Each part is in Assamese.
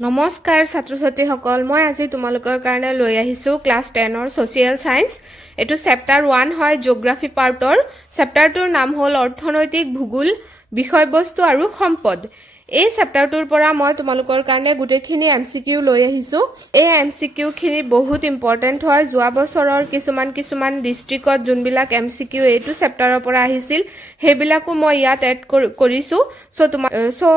নমস্কাৰ ছাত্ৰ ছাত্ৰীসকল মই আজি তোমালোকৰ কাৰণে লৈ আহিছো ক্লাছ 10ৰ সোশিয়েল সায়েন্স এটো চেপ্টাৰ 1 হয় জিওগ্ৰাফি পাৰ্টৰ চেপ্টাৰটোৰ নাম হ'ল অৰ্থনৈতিক ভূগোল বিষয়বস্তু আৰু সম্পদ এই চেপ্টাৰটোৰ পৰা মই তোমালোকৰ কাৰণে গুটেখিনি MCQ লৈ আহিছো এই MCQ খিনি বহুত ইম্পৰ্টেন্ট হয় যোৱা বছৰৰ কিছুমান ডিস্ট্ৰিক্টত যোনবিলাক MCQ এইটো চেপ্টাৰৰ পৰা আহিছিল হেবিলাকো মই ইয়াত এড কৰিছো সো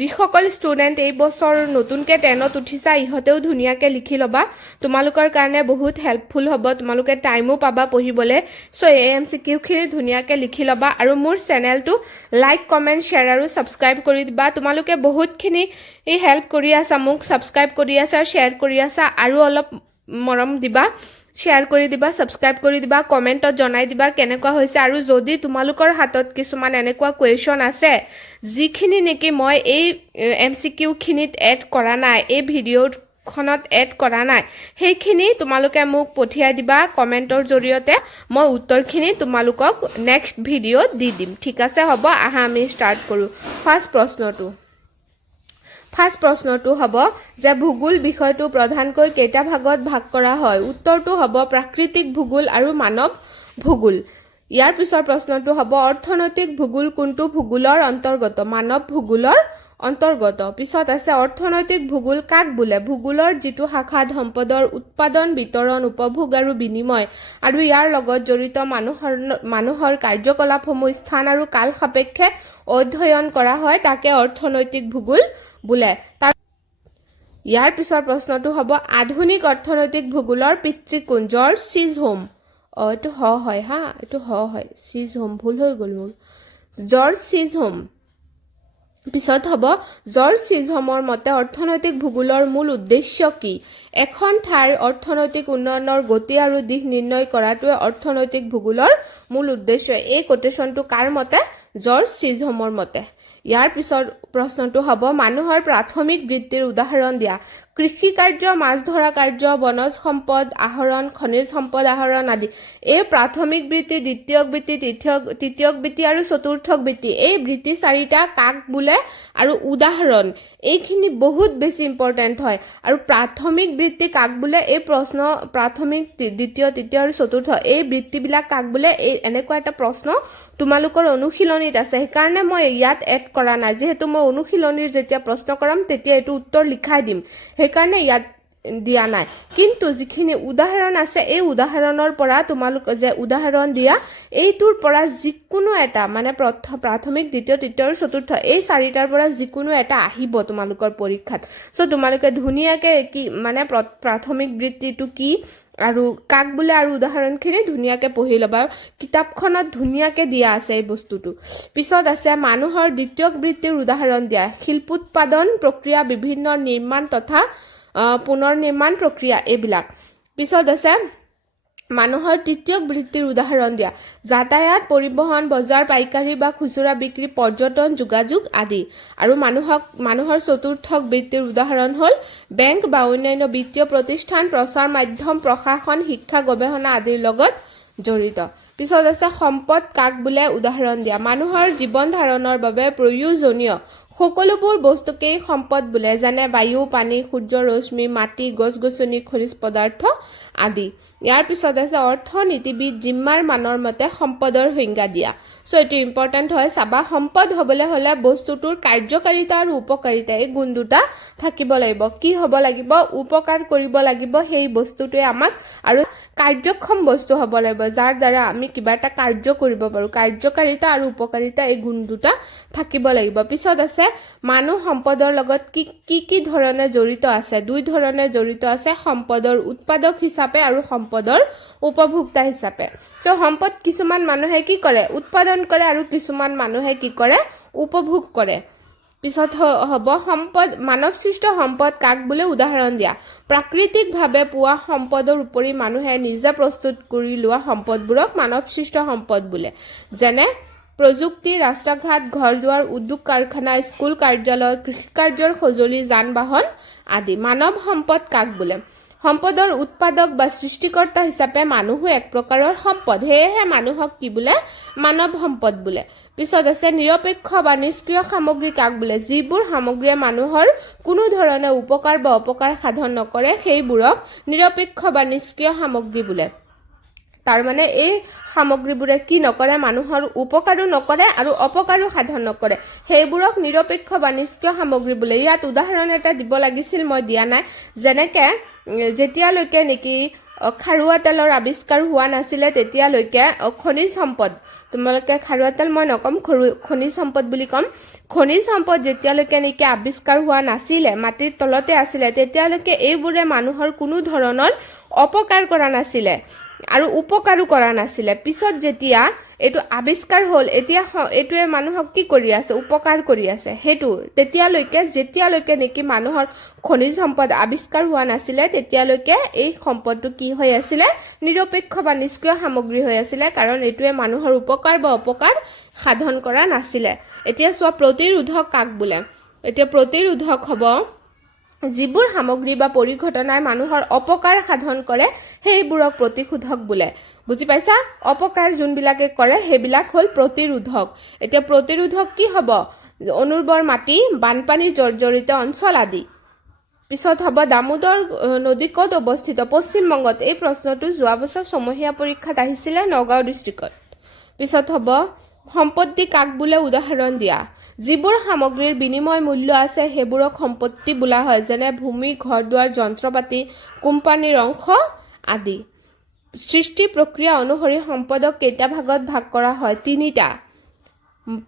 যিসকল ষ্টুডেন্ট এই বছৰ নতুনকে 10ত উঠিছা ইহতেও ধুনিয়াকে লিখি লবা তোমালোকৰ কাৰণে বহুত হেল্পফুল হ'ব তোমালোকে টাইমও পাবা পঢ়িবলে সো এই MCQ খিনি ধুনিয়াকে লিখি লবা আৰু মোৰ চেনেলটো লাইক কমেন্ট শেয়াৰ আৰু সাবস্ক্ৰাইব কৰি দিবা তোমালোকে বহুতখিনি এই হেল্প কৰি আছা মোক সাবস্ক্ৰাইব কৰি আছা শেয়াৰ কৰি আছা আৰু অলপ মৰম দিবা শেয়াৰ কৰি দিবা সাবস্ক্ৰাইব কৰি দিবা কমেন্টত জনাই দিবা কেনেকুৱা হৈছে আৰু যদি তোমালোকৰ হাতত কিছুমান এনেকুৱা কোৱেশ্চন আছে যিখিনি নেকি মই এই MCQ খিনিত এড কৰা নাই এই ভিডিঅ'খনত এড কৰা নাই সেইখিনি তোমালোকে মোক পঠিয়াই দিবা কমেন্টৰ জৰিয়তে মই উত্তৰখিনি তোমালোকক নেক্সট ভিডিঅ'ত দি দিম ঠিক আছে হ'ব আহা আমি ষ্টাৰ্ট কৰো ফাৰ্স্ট প্ৰশ্নটো হ'ব যে ভূগোল বিষয়টো প্ৰধানকৈ কেইটা ভাগত ভাগ কৰা হয় উত্তৰটো হ'ব প্ৰাকৃতিক ভূগোল আৰু মানৱ ভূগোল ইয়াৰ পিছৰ প্ৰশ্নটো হ'ব অৰ্থনৈতিক ভূগোল কোনটো ভূগোলৰ অন্তৰ্গত মানৱ ভূগোলৰ অন্তৰ্গত পিছত আছে অৰ্থনৈতিক ভূগোল কাক বোলে ভূগোলৰ যিটো শাখাত সম্পদৰ উৎপাদন বিতৰণ উপভোগ আৰু বিনিময় আৰু ইয়াৰ লগত জড়িত মানুহৰ কাৰ্যকলাপসমূহ স্থান আৰু কাল সাপেক্ষে অধ্যয়ন কৰা হয় তাকে অৰ্থনৈতিক ভূগোল বোলে ইয়াৰ পিছৰ প্ৰশ্নটো হ'ব আধুনিক অৰ্থনৈতিক ভূগোলৰ পিতৃ কোন জৰ্জ চিজহোম এটো হয় হা এটো হয় চিজহোম ভুল হৈ গল মোৰ জৰ্জ চিজহোম পিছত হ'ব জৰ্জ চিজহোমৰ মতে অৰ্থনৈতিক ভূগোলৰ মূল উদ্দেশ্য কি এখন ঠাইৰ অৰ্থনৈতিক উন্নয়নৰ গতি আৰু দিশ নিৰ্ণয় কৰাটোৱে অৰ্থনৈতিক ভূগোলৰ মূল উদ্দেশ্য এই কোটেশনটো কাৰ মতে জৰ্জ চিজহোমৰ মতে ইয়াৰ পিছৰ প্ৰশ্নটো হ'ব মানুহৰ প্ৰাথমিক বৃত্তিৰ উদাহৰণ দিয়া কৃষি কাৰ্য মাছ ধৰা কাৰ্য বনজ সম্পদ আহৰণ খনিজ সম্পদ আহৰণ আদি এই প্ৰাথমিক বৃত্তি দ্বিতীয়ক বৃত্তি তৃতীয়ক বৃত্তি আৰু চতুৰ্থক বৃত্তি এই বৃত্তি চাৰিটা কাক বোলে আৰু উদাহৰণ এইখিনি বহুত বেছি ইম্পৰ্টেন্ট হয় আৰু প্ৰাথমিক বৃত্তি কাক বোলে এই প্ৰশ্ন প্ৰাথমিক দ্বিতীয় তৃতীয় আৰু চতুৰ্থ এই বৃত্তিবিলাক কাক বোলে এই এনেকুৱা এটা প্ৰশ্ন তোমালোকৰ অনুশীলনীত আছে সেইকাৰণে মই ইয়াত এড কৰা নাই যেহেতু মই অনুশীলনীৰ যেতিয়া প্ৰশ্ন কৰাম তেতিয়া এটো উত্তৰ লিখাই দিম সেইকাৰণে ইয়াত দিয়া নাই কিন্তু যিখিনি উদাহৰণ আছে এই উদাহৰণৰ পৰা তোমালোক যে উদাহৰণ দিয়া এইটোৰ পৰা যিকোনো এটা মানে প্ৰাথমিক দ্বিতীয় তৃতীয় আৰু চতুৰ্থ এই চাৰিটাৰ পৰা যিকোনো এটা আহিব তোমালোকৰ পৰীক্ষাত সো তোমালোকে ধুনিয়াকে কি মানে প্ৰাথমিক বৃত্তিটো কি আৰু কাক বোলে আৰু উদাহৰণখিনি ধুনিয়াকে পঢ়ি লবা কিতাপখনত ধুনিয়াকে দিয়া আছে এই বস্তুটো পিছত আছে মানুহৰ দ্বিতীয়ক বৃত্তিৰ উদাহৰণ দিয়া শিল্পোৎপাদন প্ৰক্ৰিয়া বিভিন্ন নিৰ্মাণ তথা পুনৰ নিৰ্মাণ প্ৰক্ৰিয়া এইবিলাক পিছত আছে মানুহৰ তৃতীয়ক বৃত্তিৰ উদাহৰণ দিয়া যাতায়াত পৰিবহন বজাৰ পাইকাৰী বা খুচুৰা বিক্ৰী পৰ্যটন যোগাযোগ আদি আৰু মানুহৰ চতুৰ্থক বৃত্তিৰ উদাহৰণ হ'ল বেংক বা অন্যান্য বিত্তীয় প্ৰতিষ্ঠান প্ৰচাৰ মাধ্যম প্ৰশাসন শিক্ষা গৱেষণা আদিৰ লগত জড়িত পিছত আছে সম্পদ কাক বোলে উদাহৰণ দিয়া মানুহৰ জীৱন ধাৰণৰ বাবে প্ৰয়োজনীয় সকলোবোৰ বস্তুকেই সম্পদ বোলে যেনে বায়ু পানী সূৰ্য ৰশ্মি মাটি গছ-গছনি খনিজ পদাৰ্থ আদি ইয়াৰ পিছত আছে অৰ্থনীতিবিদ জিম্মাৰ মানৰ মতে সম্পদৰ সংজ্ঞা দিয়া সো এটো ইম্পৰ্টেন্ট হয় সাবা সম্পদ হ'বলে হলে বস্তুটোৰ কাৰ্যকাৰিতা আৰু উপকাৰিতা এই গুণ দুটা থাকিব লাগিব কি হ'ব লাগিব উপকাৰ কৰিব লাগিব সেই বস্তুটোৱে আমাক আৰু কাৰ্যক্ষম বস্তু হ'ব লাগিব যাৰ দ্বাৰা আমি কিবা এটা কাৰ্য কৰিব পাৰো কাৰ্যকাৰিতা আৰু উপকাৰিতা এই গুণ দুটা থাকিব লাগিব পিছত আছে মানুহ সম্পদৰ লগত কি ধৰণে জড়িত আছে দুই ধৰণে জড়িত আছে সম্পদৰ উৎপাদক হিচাপে আৰু সম্পদৰ উপভোক্তা হিচাপে সো সম্পদ কিছুমান মানুহে কি কৰে উৎপাদন কৰে আৰু কিছুমান মানুহে কি কৰে উপভোগ কৰে পিছত হ'ব সম্পদ মানৱ সৃষ্ট সম্পদ কাক বোলে উদাহৰণ দিয়া প্ৰাকৃতিকভাৱে পোৱা সম্পদৰ উপৰি মানুহে নিজে প্ৰস্তুত কৰি লোৱা সম্পদবোৰক মানৱ সৃষ্ট সম্পদ বোলে যেনে প্ৰযুক্তি ৰাস্তাঘাট ঘৰ-দুৱাৰ উদ্যোগ কাৰখানা স্কুল কাৰ্যালয় কৃষি কাৰ্যৰ সঁজুলি যান-বাহন আদি মানৱ সম্পদ কাক বোলে সম্পদৰ উৎপাদক বা সৃষ্টিকৰ্তা হিচাপে মানুহো এক প্ৰকাৰৰ সম্পদ হেহে মানুহক কি বোলে মানৱ সম্পদ বোলে পিছত আছে নিৰপেক্ষ বা নিষ্ক্ৰিয় সামগ্ৰী কাক বোলে যিবোৰ সামগ্ৰীয়ে মানুহৰ কোনো ধৰণে উপকাৰ বা অপকাৰ সাধন নকৰে সেইবোৰক নিৰপেক্ষ বা নিষ্ক্ৰিয় সামগ্ৰী বোলে তাৰ মানে এই সামগ্ৰীবোৰে কি নকৰে মানুহৰ উপকাৰো নকৰে আৰু অপকাৰো সাধন নকৰে সেইবোৰক নিৰপেক্ষ বা নিষ্ক্ৰিয় সামগ্ৰী বোলে ইয়াত উদাহৰণ এটা দিব লাগিছিল মই দিয়া নাই যেনেকে যেতিয়ালৈকে নেকি খাৰুৱা তেলৰ আৱিষ্কাৰ হোৱা নাছিলে তেতিয়ালৈকে খনিজ সম্পদ তোমালোকে খাৰুৱা তেল মই নকম খনিজ সম্পদ বুলি কম খনিজ সম্পদ যেতিয়ালৈকে নেকি আৱিষ্কাৰ হোৱা নাছিলে মাটিৰ তলতে আছিলে তেতিয়ালৈকে এইবোৰে মানুহৰ কোনো ধৰণৰ অপকাৰ কৰা নাছিলে আৰু উপকাৰো কৰা নাছিলে পিছত যেতিয়া এটো আৱিষ্কাৰ হ'ল এতিয়া এটোৱে মানুহক কি কৰি আছে উপকাৰ কৰি আছে হেতু যেতিয়ালৈকে নেকি মানুহৰ খনিজ সম্পদ আৱিষ্কাৰ হোৱা নাছিলে তেতিয়ালৈকে এই সম্পদটো কি হৈ আছিল নিৰপেক্ষ বা নিষ্ক্ৰিয় সামগ্ৰী হৈ আছিল কাৰণ এটোৱে মানুহৰ উপকাৰ বা অপকাৰ সাধন কৰা নাছিলে এতিয়া সোৱা প্ৰতিৰোধক কাক বোলে এতিয়া প্ৰতিৰোধক হ'ব যিবোৰ সামগ্ৰী বা পৰিঘটনাই মানুহৰ অপকাৰ সাধন কৰে সেইবোৰক প্ৰতিৰোধক বোলে বুজি পাইছা অপকাৰ যোনবিলাকে কৰে সেইবিলাক হ'ল প্ৰতিৰোধক এতিয়া প্ৰতিৰোধক কি হ'ব অনুৰ্বৰ মাটি বানপানী জৰ্জৰিত অঞ্চল আদি পিছত হ'ব দামোদৰ নদী ক'ত অৱস্থিত পশ্চিম বংগত এই প্ৰশ্নটো যোৱা বছৰ সমহীয়া পৰীক্ষাত আহিছিল নগাঁও ডিস্ট্ৰিক্টত পিছত হ'ব সম্পত্তি কাক বোলে উদাহৰণ দিয়া যিবোৰ সামগ্ৰীৰ বিনিময় মূল্য আছে সেইবোৰক সম্পত্তি বোলা হয় যেনে ভূমি ঘৰ দুৱাৰ যন্ত্ৰপাতি কোম্পানীৰ অংশ আদি সৃষ্টি প্ৰক্ৰিয়া অনুসৰি সম্পদক কেইটা ভাগত ভাগ কৰা হয় তিনিটা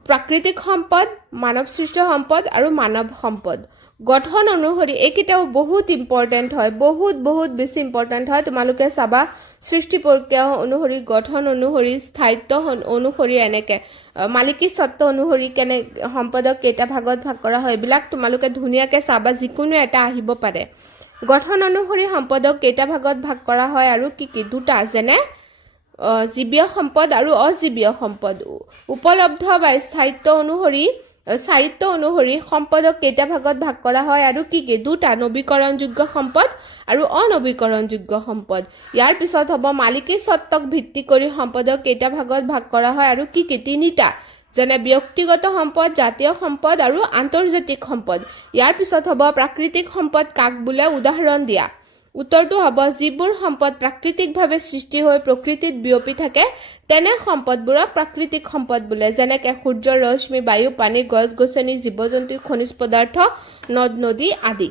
প্ৰাকৃতিক সম্পদ মানৱ সৃষ্ট সম্পদ আৰু মানৱ সম্পদ গঠন অনুসৰি এইকেইটাও বহুত ইম্পৰ্টেন্ট হয় বহুত বেছি ইম্পৰ্টেন্ট হয় তোমালোকে চাবা সৃষ্টি প্ৰক্ৰিয়া অনুসৰি গঠন অনুসৰি স্থায়িত্ব অনুসৰি এনেকে মালিকী স্বত্ব অনুসৰি কেনে সম্পদক কেইটা ভাগত ভাগ কৰা হয় এইবিলাক তোমালোকে ধুনীয়াকে চাবা যিকোনো এটা আহিব পাৰে গঠন অনুসৰি সম্পদক কেইটা ভাগত ভাগ কৰা হয় আৰু কি দুটা যেনে জীৱীয় সম্পদ আৰু অজীৱীয় সম্পদ উপলব্ধ বা স্থায়িত্ব অনুসৰি সম্পদক কেইটা ভাগত ভাগ কৰা হয় আৰু কি দুটা নৱীকৰণযোগ্য সম্পদ আৰু অনৱীকৰণযোগ্য সম্পদ ইয়াৰ পিছত হ'ব মালিকী স্বত্বক ভিত্তি কৰি সম্পদক কেইটা ভাগত ভাগ কৰা হয় আৰু কি তিনিটা যেনে ব্যক্তিগত সম্পদ জাতীয় সম্পদ আৰু আন্তৰ্জাতিক সম্পদ ইয়াৰ পিছত হ'ব প্ৰাকৃতিক সম্পদ কাক বোলে উদাহৰণ দিয়া উত্তৰটো হ'ব যিবোৰ সম্পদ প্ৰাকৃতিকভাৱে সৃষ্টি হৈ প্ৰকৃতিত বিয়পি থাকে তেনে সম্পদবোৰক প্ৰাকৃতিক সম্পদ বোলে যেনেকৈ সূৰ্যৰ ৰশ্মি বায়ু পানী গছ-গছনি জীৱ-জন্তু খনিজ পদাৰ্থ নদ নদী আদি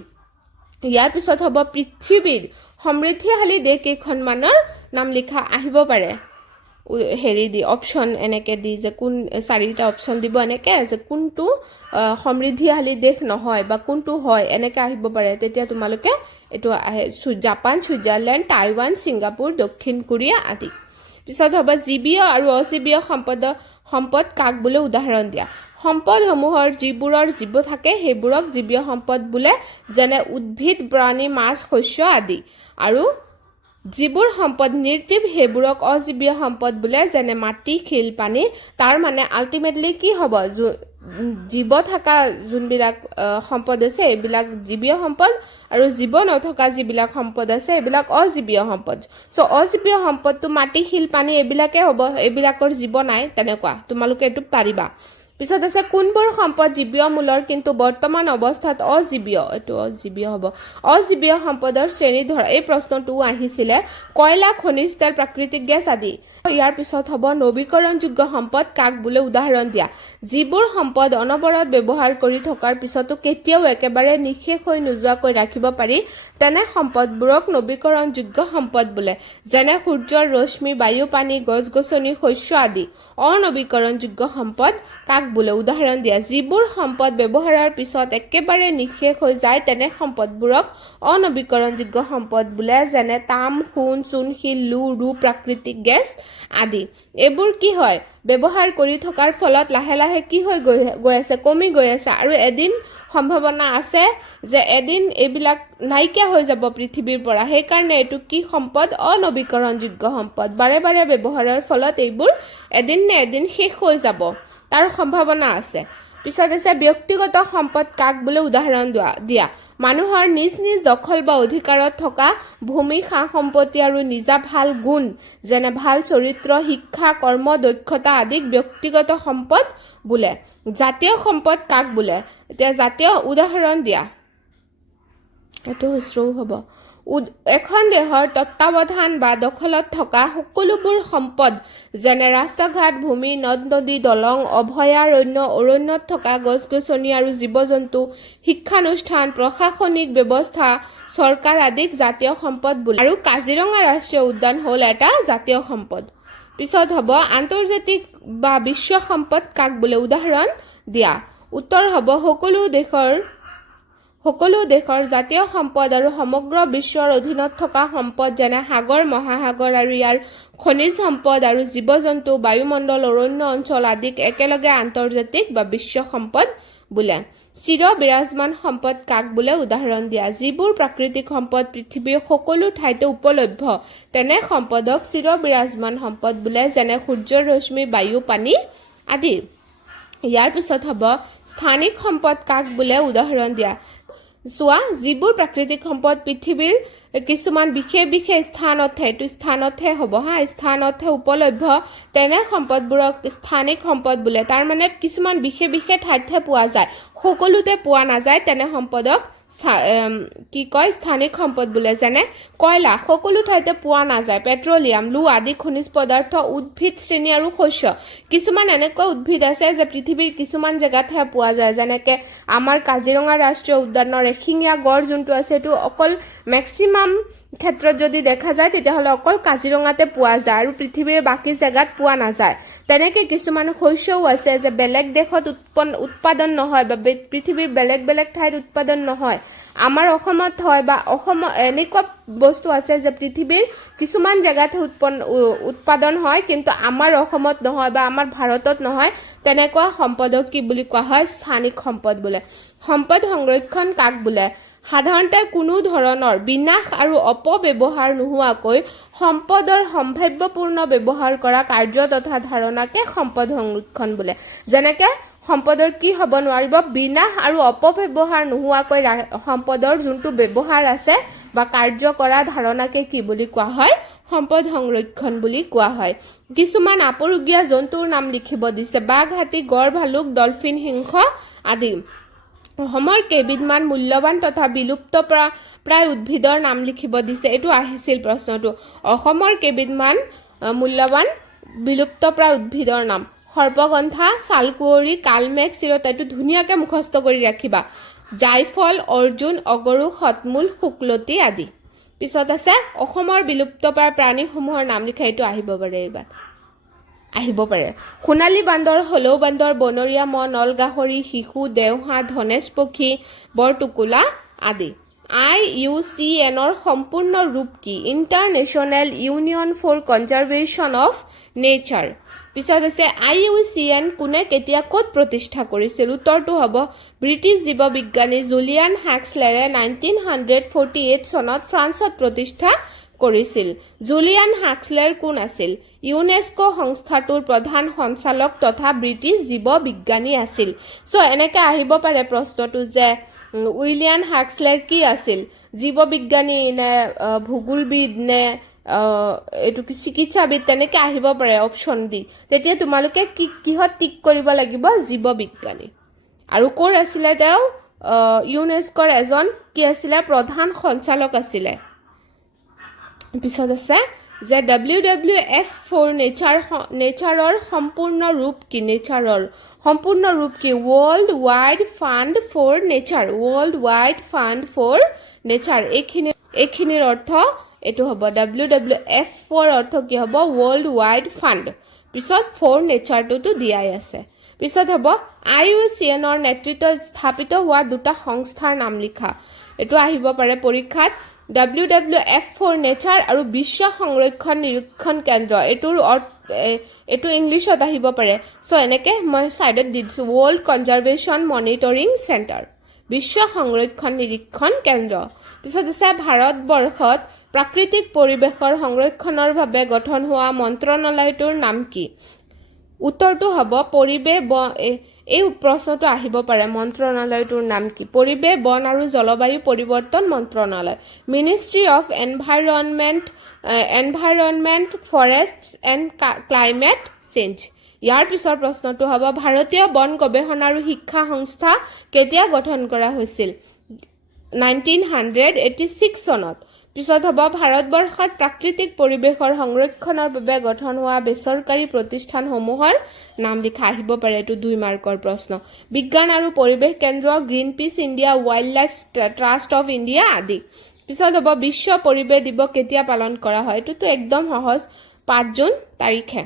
ইয়াৰ পিছত হ'ব পৃথিৱীৰ সমৃদ্ধিশালী দেশ কেইখনমানৰ নাম লিখা আহিব পাৰে হেৰি দি অপচন এনেকে দি যে কোন চাৰিটা অপচন দিব এনেকে যে কোনটো সমৃদ্ধিশালী দেশ নহয় বা কোনটো হয় এনেকে আহিব পাৰে তেতিয়া তোমালোকে এটো জাপান সুইজাৰলেণ্ড টাইৱান ছিংগাপুৰ দক্ষিণ কোৰিয়া আদি পিছত হ'ব জীৱীয় আৰু অজীৱীয় সম্পদ কাক বোলে উদাহৰণ দিয়া সম্পদসমূহৰ যিবোৰৰ জীৱ থাকে সেইবোৰক জীৱীয় সম্পদ বোলে যেনে উদ্ভিদ প্ৰাণী মাছ শস্য আদি আৰু যিবোৰ সম্পদ নিৰ্জীৱ সেইবোৰক অজীৱীয় সম্পদ বোলে যেনে মাটি শিল পানী তাৰ মানে আল্টিমেটলি কি হ'ব জীৱ থকা যোনবিলাক সম্পদ আছে এইবিলাক জীৱীয় সম্পদ আৰু জীৱ নথকা যিবিলাক সম্পদ আছে এইবিলাক অজীৱীয় সম্পদ সো অজীৱীয় সম্পদটো মাটি শিল পানী এইবিলাকে হ'ব এইবিলাকৰ জীৱ নাই তেনেকুৱা তোমালোকে এটো পাৰিবা পিছত আছে কোনবোৰ সম্পদ জীৱীয় মূলৰ কিন্তু বৰ্তমান অৱস্থাত অজীৱীয় এটো অজীৱীয় হ'ব অজীৱীয় সম্পদৰ শ্ৰেণী ধৰা এই প্ৰশ্নটো আহিছিল কয়লা খনিজ তেল প্ৰাকৃতিক গেছ আদি ইয়াৰ পিছত হ'ব নৱীকৰণযোগ্য সম্পদ কাক বোলে উদাহৰণ দিয়া যিবোৰ সম্পদ অনবৰত ব্যৱহাৰ কৰি থকাৰ পিছতো কেতিয়াও একেবাৰে নিশেষ হৈ নোযোৱাকৈ ৰাখিব পাৰি তেনে সম্পদবোৰক নৱীকৰণযোগ্য সম্পদ বোলে যেনে সূৰ্যৰ ৰশ্মি বায়ু পানী গছ-গছনি শস্য আদি অনৱীকৰণযোগ্য সম্পদ কাক বোলে উদাহৰণ দিয়া যিবোৰ সম্পদ ব্যৱহাৰৰ পিছত একেবাৰে নিশেষ হৈ যায় তেনে সম্পদবোৰক অনৱীকৰণযোগ্য সম্পদ বোলে যেনে তাম সোণ চূণ শিল ৰূপ প্ৰাকৃতিক গেছ আদি এইবোৰ কি হয় ব্যৱহাৰ কৰি থকাৰ ফলত লাহে লাহে কি হৈ গৈ আছে কমি গৈ আছে আৰু এদিন সম্ভাৱনা আছে যে এদিন এইবিলাক নাইকিয়া হৈ যাব পৃথিৱীৰ পৰা সেই কাৰণে এটো কি সম্পদ অনৱীকৰণযোগ্য সম্পদ বাৰে ব্যৱহাৰৰ ফলত এইবোৰ এদিন নে এদিন শেষ হৈ যাব তাৰ সম্ভাৱনা আছে পিছত আছে ব্যক্তিগত সম্পদ কাক বোলে উদাহৰণ দিয়া মানুহৰ নিজ নিজ দখল বা অধিকাৰত থকা ভূমি সা সম্পত্তি আৰু নিজা ভাল গুণ যেনে ভাল চৰিত্ৰ শিক্ষা কৰ্ম দক্ষতা আদিক ব্যক্তিগত সম্পদ বোলে জাতীয় সম্পদ কাক বোলে এতিয়া জাতীয় উদাহৰণ দিয়া এটো হিস্ৰো হ'ব এখন দেহৰ তত্ত্বাৱধান বা দখলত থকা সকলোবোৰ সম্পদ যেনে ৰাস্তাঘাট ভূমি নদ নদী দলং অভয়াৰণ্য অৰণ্যত থকা গছ-গছনি আৰু জীৱ-জন্তু শিক্ষানুষ্ঠান প্ৰশাসনিক ব্যৱস্থা চৰকাৰ আদিক জাতীয় সম্পদ বোলে আৰু কাজিৰঙা ৰাষ্ট্ৰীয় উদ্যান হ'ল এটা জাতীয় সম্পদ পিছত হ'ব আন্তৰ্জাতিক বা বিশ্ব সম্পদ কাক বোলে উদাহৰণ দিয়া উত্তৰ হ'ব সকলো দেশৰ জাতীয় সম্পদ আৰু সমগ্ৰ বিশ্বৰ অধীনত থকা সম্পদ যেনে সাগৰ মহাসাগৰ আৰু ইয়াৰ খনিজ সম্পদ আৰু জীৱ-জন্তু বায়ুমণ্ডল অৰণ্য অঞ্চল আদিক একেলগে আন্তৰ্জাতিক বা বিশ্ব সম্পদ বোলে চিৰ বিৰাজমান সম্পদ কাক বোলে উদাহৰণ দিয়া যিবোৰ প্ৰাকৃতিক সম্পদ পৃথিৱীৰ সকলো ঠাইতে উপলব্ধ তেনে সম্পদক চিৰ বিৰাজমান সম্পদ বোলে যেনে সূৰ্যৰ ৰশ্মি বায়ু পানী আদি ইয়াৰ পিছত হ'ব স্থানিক সম্পদ কাক বোলে উদাহৰণ দিয়া চোৱা যিবোৰ প্ৰাকৃতিক সম্পদ পৃথিৱীৰ কিছুমান বিশেষ স্থানতহে হ'ব স্থানতহে উপলব্ধ তেনে সম্পদবোৰক স্থানিক সম্পদ বোলে তাৰ মানে কিছুমান বিশেষ ঠাইতহে পোৱা যায় সকলোতে পোৱা নাযায় তেনে সম্পদক কি কয় স্থানিক সম্পদ বোলে যেনে কয়লা সকলো ঠাইতে পোৱা নাযায় পেট্ৰলিয়াম লো আদি খনিজ পদাৰ্থ উদ্ভিদ শ্ৰেণী আৰু শস্য কিছুমান এনেকুৱা উদ্ভিদ আছে যে পৃথিৱীৰ কিছুমান জেগাতহে পোৱা যায় যেনেকৈ আমাৰ কাজিৰঙা ৰাষ্ট্ৰীয় উদ্যানৰ এশিঙীয়া গড় যোনটো আছে সেইটো অকল মেক্সিমাম ক্ষেত্ৰত যদি দেখা যায় তেতিয়াহ'লে অকল কাজিৰঙাতে পোৱা যায় আৰু পৃথিৱীৰ বাকী জেগাত পোৱা নাযায় তেনেকৈ কিছুমান শস্যও আছে যে বেলেগ দেশত উৎপাদন নহয় বা পৃথিৱীৰ বেলেগ ঠাইত উৎপাদন নহয় আমাৰ অসমত হয় বা অসম এনেকুৱা বস্তু আছে যে পৃথিৱীৰ কিছুমান জেগাত উৎপাদন হয় কিন্তু আমাৰ অসমত নহয় বা আমাৰ ভাৰতত নহয় তেনেকুৱা সম্পদক কি বুলি কোৱা হয় স্থানিক সম্পদ বোলে সম্পদ সংৰক্ষণ কাক বোলে সাধাৰণতে কোনো ধৰণৰ বিনাশ আৰু অপব্যৱহাৰ নোহোৱাকৈ সম্পদৰ সম্ভাৱ্যপূৰ্ণ ব্যৱহাৰ কৰা কাৰ্য তথা ধাৰণাকে সম্পদ সংৰক্ষণ বোলে যেনেকৈ সম্পদৰ কি হ'ব নোৱাৰিব বিনাশ আৰু অপব্যৱহাৰ নোহোৱাকৈ সম্পদৰ যোনটো ব্যৱহাৰ আছে বা কাৰ্য কৰা ধাৰণাকে কি বুলি কোৱা হয় সম্পদ সংৰক্ষণ বুলি কোৱা হয় কিছুমান আপুৰুগীয়া জন্তুৰ নাম লিখিব দিছে বাঘ হাতী গড় ভালুক ডলফিন সিংহ আদি অসমৰ কেইবিধমান মূল্যৱান তথা বিলুপ্ত প্ৰায় উদ্ভিদৰ নাম লিখিব দিছে এইটো আহিছিল প্ৰশ্নটো অসমৰ কেইবিধমান মূল্যৱান বিলুপ্ত প্ৰায় উদ্ভিদৰ নাম সৰ্পগন্থা ছালকুঁৱৰী কালমেঘ চিৰতা এইটো ধুনীয়াকৈ মুখস্থ কৰি ৰাখিবা জাইফল অৰ্জুন অগৰু শতমূল শুকলতি আদি পিছত আছে অসমৰ বিলুপ্ত প্ৰায় প্ৰাণীসমূহৰ নাম লিখা এইটো আহিব পাৰে সোণালী বান্দৰ হলৌ বান্দৰ বনৰীয়া মহ নল গাহৰি শিশু দেওহাঁহ ধনেশ পক্ষী বৰটোকোলা আদি IUCNৰ সম্পূৰ্ণ ৰূপ কি International Union for Conservation of Nature পিছত আছে IUCN কোনে কেতিয়া ক'ত প্ৰতিষ্ঠা কৰিছিল উত্তৰটো হ'ব ব্ৰিটিছ জীৱবিজ্ঞানী জুলিয়ান হাক্সলেৰে 1948 চনত ফ্ৰান্সত প্ৰতিষ্ঠা কৰিছিল জুলিয়ান হাক্সলেৰ কোন আছিল ইউনেস্কো সংস্থাটোৰ প্ৰধান সঞ্চালক তথা ব্ৰিটিছ জীৱবিজ্ঞানী আছিল সো এনেকৈ আহিব পাৰে প্ৰশ্নটো যে উইলিয়াম হাক্সলেৰ কি আছিল জীৱবিজ্ঞানী নে ভূগোলবিদ নে এইটো চিকিৎসাবিদ তেনেকৈ আহিব পাৰে অপশ্যন দি তেতিয়া তোমালোকে কিহত টিক কৰিব লাগিব জীৱবিজ্ঞানী আৰু ক'ৰ আছিলে তেওঁ ইউনেস্কোৰ এজন কি আছিলে প্ৰধান সঞ্চালক আছিলে পিছত আছে যে WWF ফৰ নেচাৰৰ সম্পূৰ্ণ ৰূপ কি World Wide Fund for Nature এইখিনিৰ অৰ্থ এইটো হ'ব WWF ফৰ অৰ্থ কি হ'ব ৱৰ্ল্ড ৱাইড ফাণ্ড পিছত ফৰ নেচাৰটোতো দিয়াই আছে পিছত হ'ব IUCNৰ নেতৃত্বত স্থাপিত হোৱা দুটা সংস্থাৰ নাম লিখা এইটো আহিব পাৰে পৰীক্ষাত WWF ফৰ নেচাৰ আৰু বিশ্ব সংৰক্ষণ নিৰীক্ষণ কেন্দ্ৰ এইটো ইংলিছত আহিব পাৰে সো এনেকৈ মই সাইডত দি দিছোঁ ৱৰ্ল্ড কনজাৰভেশ্যন মনিটৰিং চেণ্টাৰ বিশ্ব সংৰক্ষণ নিৰীক্ষণ কেন্দ্ৰ পিছত আছে ভাৰতবৰ্ষত প্ৰাকৃতিক পৰিৱেশৰ সংৰক্ষণৰ বাবে গঠন হোৱা মন্ত্ৰণালয়টোৰ নাম কি উত্তৰটো হ'ব এই প্ৰশ্নটো আহিব পাৰে মন্ত্ৰণালয়টোৰ নাম কি পৰিৱেশ বন আৰু জলবায়ু পৰিৱৰ্তন মন্ত্ৰণালয় ministry of environment forests and climate change ইয়াৰ পিছৰ প্ৰশ্নটো হ'ব ভাৰতীয় বন গৱেষণা আৰু শিক্ষা সংস্থা কেতিয়া গঠন কৰা হৈছিল 1986 চনত পিছত হ'ব ভাৰতবৰ্ষত প্ৰাকৃতিক পৰিৱেশৰ সংৰক্ষণৰ বাবে গঠন হোৱা বেচৰকাৰী প্ৰতিষ্ঠানসমূহৰ নাম লিখা আহিব পাৰে এইটো 2 মাৰ্কৰ প্ৰশ্ন বিজ্ঞান আৰু পৰিৱেশ কেন্দ্ৰ গ্ৰীণ পিছ India wild life trust of India আদি পিছত হ'ব বিশ্ব পৰিৱেশ দিৱস কেতিয়া পালন কৰা হয় এইটোতো একদম সহজ 5 জুন তাৰিখে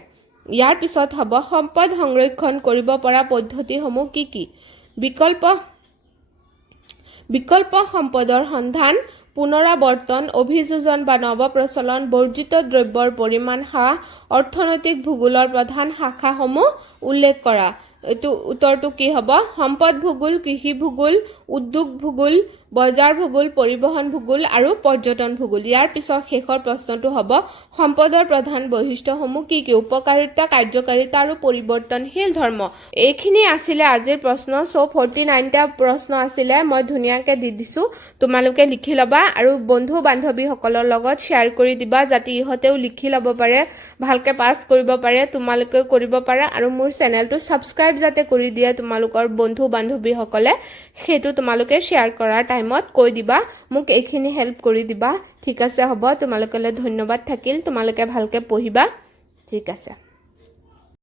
ইয়াৰ পিছত হ'ব সম্পদ সংৰক্ষণ কৰিব পৰা পদ্ধতিসমূহ কি বিকল্প সম্পদৰ সন্ধান পুনৰাবৰ্তন অভিযোজন বা নৱপ্ৰচলন বৰ্জিত দ্ৰব্যৰ পৰিমাণ হ্ৰাস অৰ্থনৈতিক ভূগোলৰ প্ৰধান শাখাসমূহ উল্লেখ কৰা এইটো উত্তৰটো কি হ'ব সম্পদ ভূগোল কৃষি ভূগোল উদ্যোগ ভূগোল বজাৰ ভূগোল পৰিবহন ভূগোল আৰু পৰ্যটন ভূগোল ইয়াৰ পিছত শেষৰ প্ৰশ্নটো হ'ব সম্পদৰ প্ৰধান বৈশিষ্ট্যসমূহ কি উপকাৰিতা কাৰ্যকাৰিতা আৰু পৰিৱৰ্তনশীল ধৰ্ম এইখিনি আছিলে আজিৰ প্ৰশ্ন সো 49টা প্ৰশ্ন আছিলে মই ধুনিয়াকে দি দিছো তোমালোকে লিখি লবা আৰু বন্ধু বান্ধৱীসকলৰ লগত শ্বেয়াৰ কৰি দিবা যাতে ইহঁতেও লিখি লব পাৰে ভালকে পাস কৰিব পাৰে তোমালোকে কৰিব পাৰা আৰু মোৰ চেনেলটো সাবস্ক্ৰাইব যাতে কৰি দিয়া তোমালোকৰ বন্ধু বান্ধৱীসকলে সেইটো তোমালোকে শ্বেয়াৰ কৰাৰ টাইমত কৈ দিবা মোক এইখিনি হেল্প কৰি দিবা ঠিক আছে হ'ব তোমালোকলৈ ধন্যবাদ থাকিল তোমালোকে ভালকে পঢ়িবা ঠিক আছে